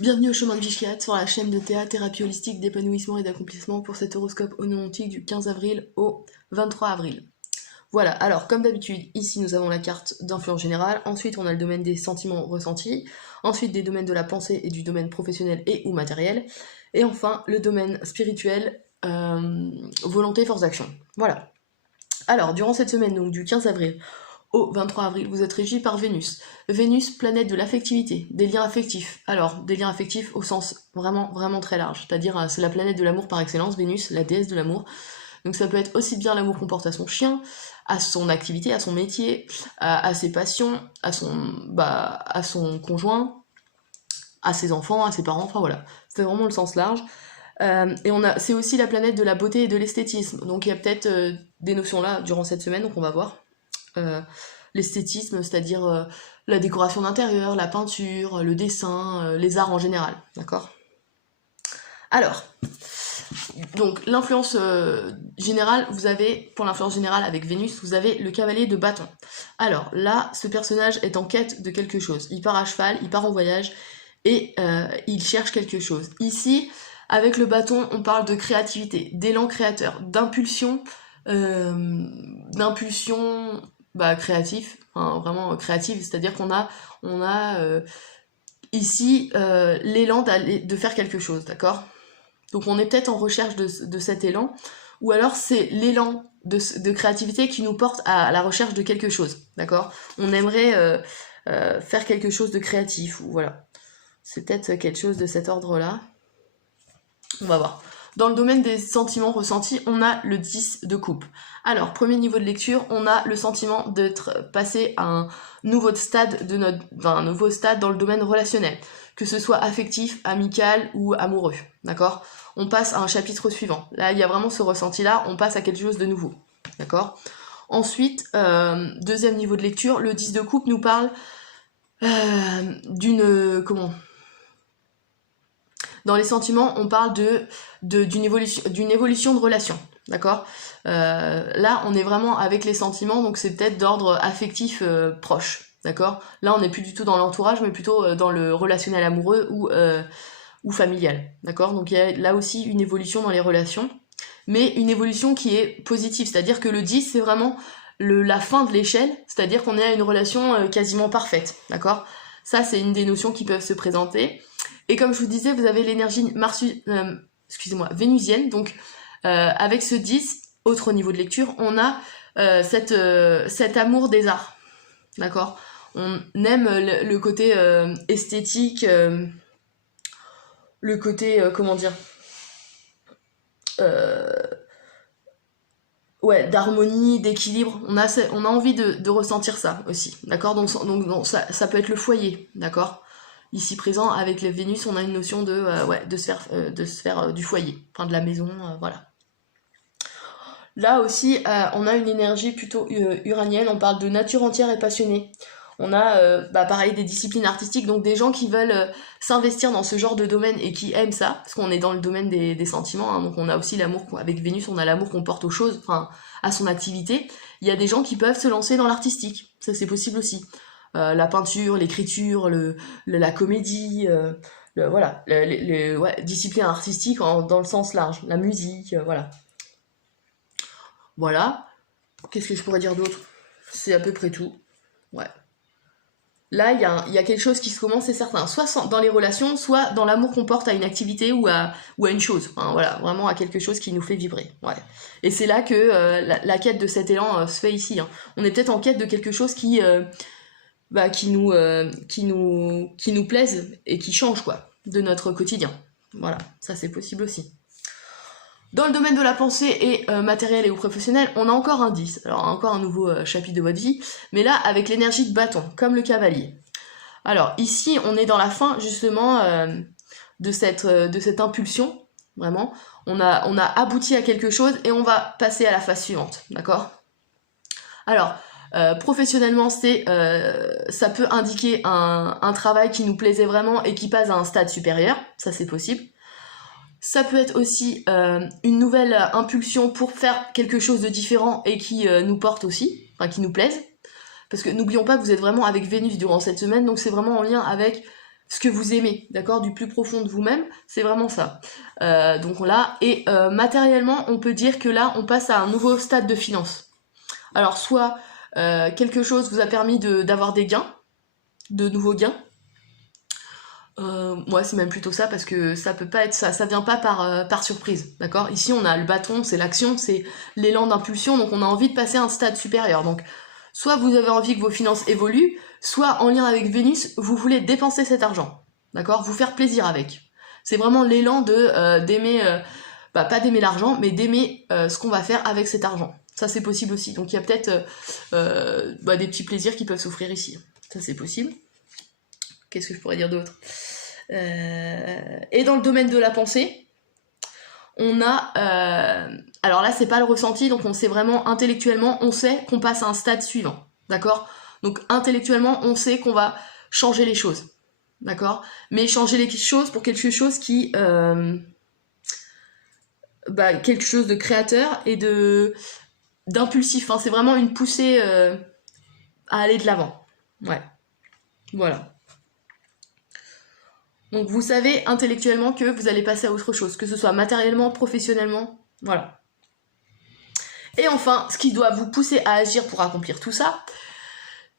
Bienvenue au chemin de Vichliat sur la chaîne de théâtre, thérapie holistique, d'épanouissement et d'accomplissement pour cet horoscope onontique du 15 avril au 23 avril. Voilà, alors comme d'habitude, ici nous avons la carte d'influence générale, ensuite on a le domaine des sentiments ressentis, ensuite des domaines de la pensée et du domaine professionnel et ou matériel, et enfin le domaine spirituel, volonté, force d'action. Voilà. Alors, durant cette semaine, donc du 15 avril au 23 avril, vous êtes régi par Vénus. Vénus, planète de l'affectivité, des liens affectifs. Alors, des liens affectifs au sens vraiment, vraiment très large. C'est-à-dire, c'est la planète de l'amour par excellence, Vénus, la déesse de l'amour. Donc ça peut être aussi bien l'amour qu'on porte à son chien, à son activité, à son métier, à ses passions, à son conjoint, à ses enfants, à ses parents, enfin voilà. C'est vraiment le sens large. C'est aussi la planète de la beauté et de l'esthétisme. Donc il y a peut-être des notions là durant cette semaine, donc on va voir. L'esthétisme, c'est-à-dire la décoration d'intérieur, la peinture, le dessin, les arts en général, d'accord? Alors, donc l'influence générale, vous avez, pour l'influence générale avec Vénus, vous avez le cavalier de bâton. Alors là, ce personnage est en quête de quelque chose. Il part à cheval, il part en voyage, et il cherche quelque chose. Ici, avec le bâton, on parle de créativité, d'élan créateur, d'impulsion, créatif, enfin, vraiment créative, c'est-à-dire qu'on a ici l'élan de faire quelque chose, d'accord? Donc on est peut-être en recherche de cet élan, ou alors c'est l'élan de créativité qui nous porte à la recherche de quelque chose, d'accord? On aimerait faire quelque chose de créatif, ou voilà. C'est peut-être quelque chose de cet ordre-là. On va voir. Dans le domaine des sentiments ressentis, on a le 10 de coupe. Alors, premier niveau de lecture, on a le sentiment d'être passé à un nouveau stade dans le domaine relationnel, que ce soit affectif, amical ou amoureux, d'accord? On passe à un chapitre suivant. Là, il y a vraiment ce ressenti-là, on passe à quelque chose de nouveau, d'accord? Ensuite, deuxième niveau de lecture, le 10 de coupe nous parle dans les sentiments, on parle d'une évolution de relation, d'accord? Là, on est vraiment avec les sentiments, donc c'est peut-être d'ordre affectif proche, d'accord? Là, on n'est plus du tout dans l'entourage, mais plutôt dans le relationnel amoureux ou familial, d'accord? Donc il y a là aussi une évolution dans les relations, mais une évolution qui est positive, c'est-à-dire que le 10, c'est vraiment la fin de l'échelle, c'est-à-dire qu'on est à une relation quasiment parfaite, d'accord? Ça, c'est une des notions qui peuvent se présenter. Et comme je vous disais, vous avez l'énergie vénusienne, donc avec ce 10, autre niveau de lecture, on a cet amour des arts, d'accord? On aime le côté esthétique, le côté, d'harmonie, d'équilibre. On a envie de ressentir ça aussi, d'accord? Donc ça peut être le foyer, d'accord? Ici présent, avec les Vénus, on a une notion de sphère du foyer, enfin de la maison, voilà. Là aussi, on a une énergie plutôt uranienne, on parle de nature entière et passionnée. On a, pareil, des disciplines artistiques, donc des gens qui veulent s'investir dans ce genre de domaine et qui aiment ça, parce qu'on est dans le domaine des sentiments, hein, donc on a aussi l'amour, avec Vénus, on a l'amour qu'on porte aux choses, enfin, à son activité. Il y a des gens qui peuvent se lancer dans l'artistique, ça c'est possible aussi. La peinture, l'écriture, la comédie, disciplines artistiques dans le sens large, la musique, voilà. Voilà. Qu'est-ce que je pourrais dire d'autre? C'est à peu près tout. Ouais. Là, il y a quelque chose qui se commence, c'est certain. Soit dans les relations, soit dans l'amour qu'on porte à une activité ou à une chose. Hein, voilà, vraiment à quelque chose qui nous fait vibrer. Ouais. Et c'est là que la quête de cet élan se fait ici. Hein. On est peut-être en quête de quelque chose qui nous plaise et qui change, quoi, de notre quotidien. Voilà, ça c'est possible aussi. Dans le domaine de la pensée et matériel et ou professionnel, on a encore un 10. Alors encore un nouveau chapitre de votre vie, mais là avec l'énergie de bâton, comme le cavalier. Alors ici, on est dans la fin justement de cette impulsion, vraiment. On a abouti à quelque chose et on va passer à la phase suivante, d'accord? Alors, professionnellement, ça peut indiquer un travail qui nous plaisait vraiment et qui passe à un stade supérieur, ça c'est possible. Ça peut être aussi une nouvelle impulsion pour faire quelque chose de différent et qui nous porte aussi, enfin qui nous plaise. Parce que n'oublions pas que vous êtes vraiment avec Vénus durant cette semaine, donc c'est vraiment en lien avec ce que vous aimez, d'accord, du plus profond de vous-même, c'est vraiment ça. Donc là, et matériellement, on peut dire que là, on passe à un nouveau stade de finance. Alors soit quelque chose vous a permis d'avoir des gains, de nouveaux gains. Moi, c'est même plutôt ça parce que ça peut pas être ça vient pas par surprise, d'accord. Ici, on a le bâton, c'est l'action, c'est l'élan d'impulsion, donc on a envie de passer à un stade supérieur. Donc, soit vous avez envie que vos finances évoluent, soit en lien avec Vénus, vous voulez dépenser cet argent, d'accord, vous faire plaisir avec. C'est vraiment l'élan d'aimer, pas d'aimer l'argent, mais d'aimer ce qu'on va faire avec cet argent. Ça, c'est possible aussi. Donc, il y a peut-être des petits plaisirs qui peuvent s'offrir ici. Ça, c'est possible. Qu'est-ce que je pourrais dire d'autre ? Et dans le domaine de la pensée, on a... alors là, c'est pas le ressenti, donc on sait vraiment intellectuellement, on sait qu'on passe à un stade suivant, d'accord ? Donc intellectuellement, on sait qu'on va changer les choses, d'accord ? Mais changer les choses pour quelque chose qui... quelque chose de créateur et d'impulsif, hein. C'est vraiment une poussée à aller de l'avant. Ouais, voilà. Donc vous savez intellectuellement que vous allez passer à autre chose, que ce soit matériellement, professionnellement, voilà. Et enfin, ce qui doit vous pousser à agir pour accomplir tout ça,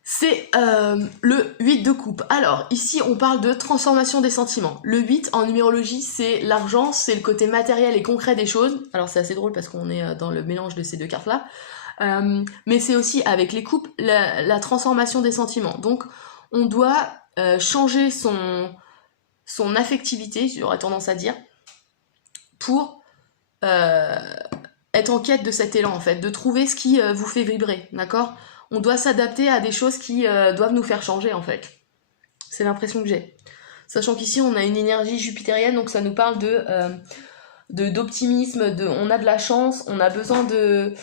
c'est le 8 de coupe. Alors, ici, on parle de transformation des sentiments. Le 8, en numérologie, c'est l'argent, c'est le côté matériel et concret des choses. Alors, c'est assez drôle parce qu'on est dans le mélange de ces deux cartes-là. Mais c'est aussi, avec les coupes, la transformation des sentiments. Donc, on doit changer son affectivité, j'aurais tendance à dire, pour être en quête de cet élan, en fait, de trouver ce qui vous fait vibrer, d'accord ? On doit s'adapter à des choses qui doivent nous faire changer, en fait. C'est l'impression que j'ai. Sachant qu'ici, on a une énergie jupitérienne, donc ça nous parle d'optimisme, on a de la chance, on a besoin de...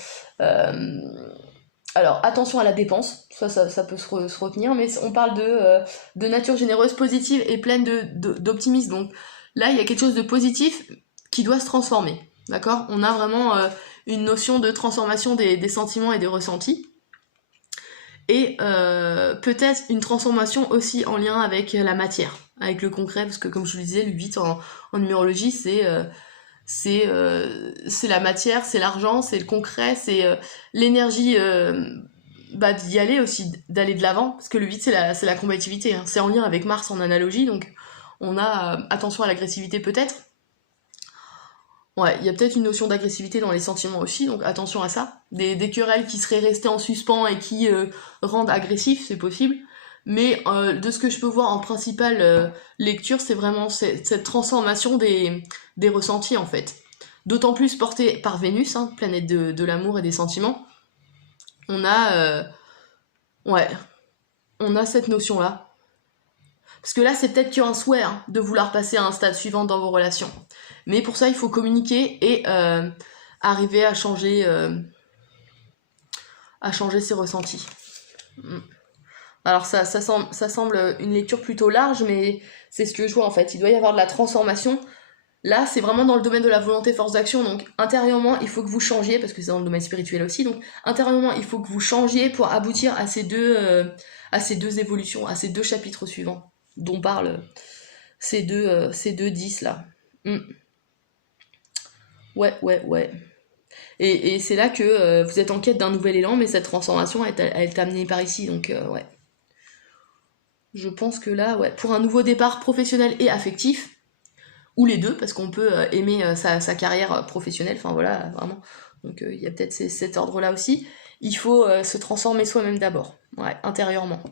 alors, attention à la dépense, ça peut se retenir, mais on parle de nature généreuse, positive et pleine d'optimisme. Donc là, il y a quelque chose de positif qui doit se transformer, d'accord ? On a vraiment une notion de transformation des sentiments et des ressentis. Et peut-être une transformation aussi en lien avec la matière, avec le concret, parce que comme je vous le disais, le 8 en numérologie, c'est la matière, c'est l'argent, c'est le concret, c'est l'énergie d'y aller aussi, d'aller de l'avant, parce que le 8 c'est la combativité, hein. C'est en lien avec Mars en analogie, donc on a attention à l'agressivité peut-être. Ouais, il y a peut-être une notion d'agressivité dans les sentiments aussi, donc attention à ça. Des querelles qui seraient restées en suspens et qui rendent agressif, c'est possible. Mais de ce que je peux voir en principale lecture, c'est vraiment cette transformation des ressentis, en fait. D'autant plus portée par Vénus, hein, planète de l'amour et des sentiments. On a cette notion-là. Parce que là, c'est peut-être qu'un souhait de vouloir passer à un stade suivant dans vos relations. Mais pour ça, il faut communiquer et arriver à changer ses ressentis. Alors ça semble une lecture plutôt large, mais c'est ce que je vois en fait. Il doit y avoir de la transformation. Là, c'est vraiment dans le domaine de la volonté, force d'action. Donc intérieurement, il faut que vous changiez, parce que c'est dans le domaine spirituel aussi. Donc intérieurement, il faut que vous changiez pour aboutir à ces deux évolutions, à ces deux chapitres suivants dont parlent ces deux 10 là. Ouais. Et c'est là que vous êtes en quête d'un nouvel élan, mais cette transformation, elle est amenée par ici, donc ouais. Je pense que là, ouais, pour un nouveau départ professionnel et affectif, ou les deux, parce qu'on peut aimer sa carrière professionnelle, enfin voilà, vraiment. Donc il y a peut-être cet ordre-là aussi. Il faut se transformer soi-même d'abord, ouais, intérieurement.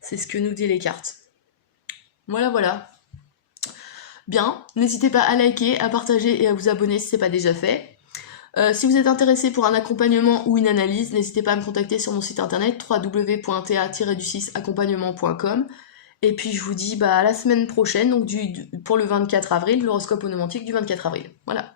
C'est ce que nous dit les cartes. Voilà. Bien, n'hésitez pas à liker, à partager et à vous abonner si ce n'est pas déjà fait. Si vous êtes intéressé pour un accompagnement ou une analyse, n'hésitez pas à me contacter sur mon site internet www.ta-accompagnement.com. Et puis je vous dis à la semaine prochaine, donc pour le 24 avril, l'horoscope onomantique du 24 avril. Voilà.